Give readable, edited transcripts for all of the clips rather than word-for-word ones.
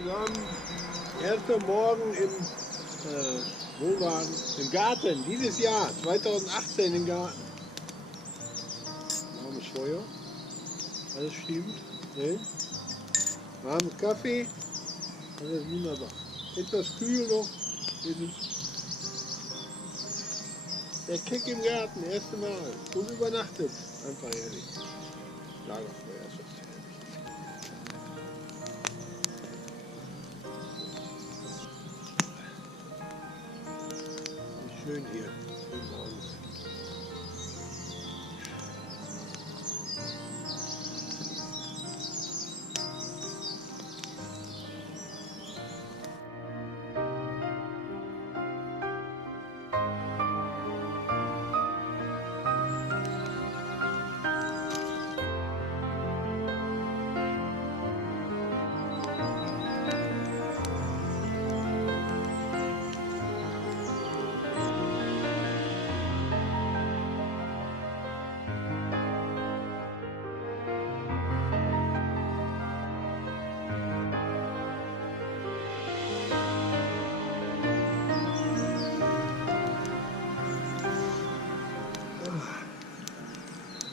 zusammen. Erster Morgen im Wohnwagen, im Garten, dieses Jahr, 2018 im Garten. Warmes Feuer, alles stimmt. Ne? Warmes Kaffee, alles wunderbar. Etwas kühl noch. Der Keck im Garten, erste Mal. Und übernachtet. Einfach ehrlich. Lagerfeuer ist das herrlich. Schön hier. Schön morgens.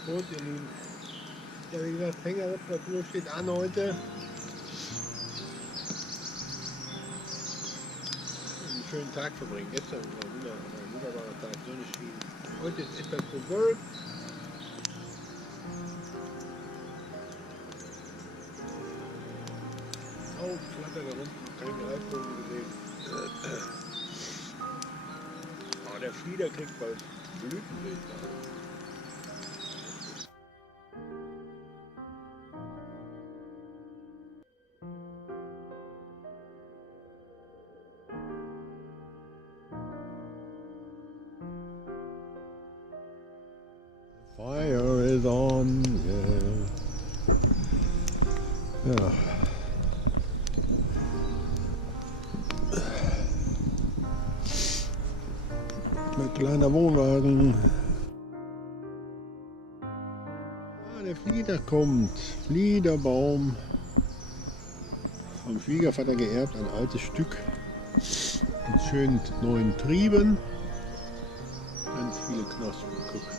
Gut, ihr Lieben. Ja, wie gesagt, Fängerreparatur steht an heute. Einen schönen Tag verbringen. Gestern war ein wunderbarer Tag, Sonne schien. Heute ist etwas bewölkt. Oh, flattert da unten, noch keinen Greifvogel gesehen. Oh, der Flieder kriegt bald Blütenbild. Fire is on, yeah. Ja. Mein kleiner Wohnwagen. Ah, der Flieder kommt. Fliederbaum. Vom Schwiegervater geerbt, ein altes Stück. Mit schönen neuen Trieben. Ganz viele Knospen. Guck.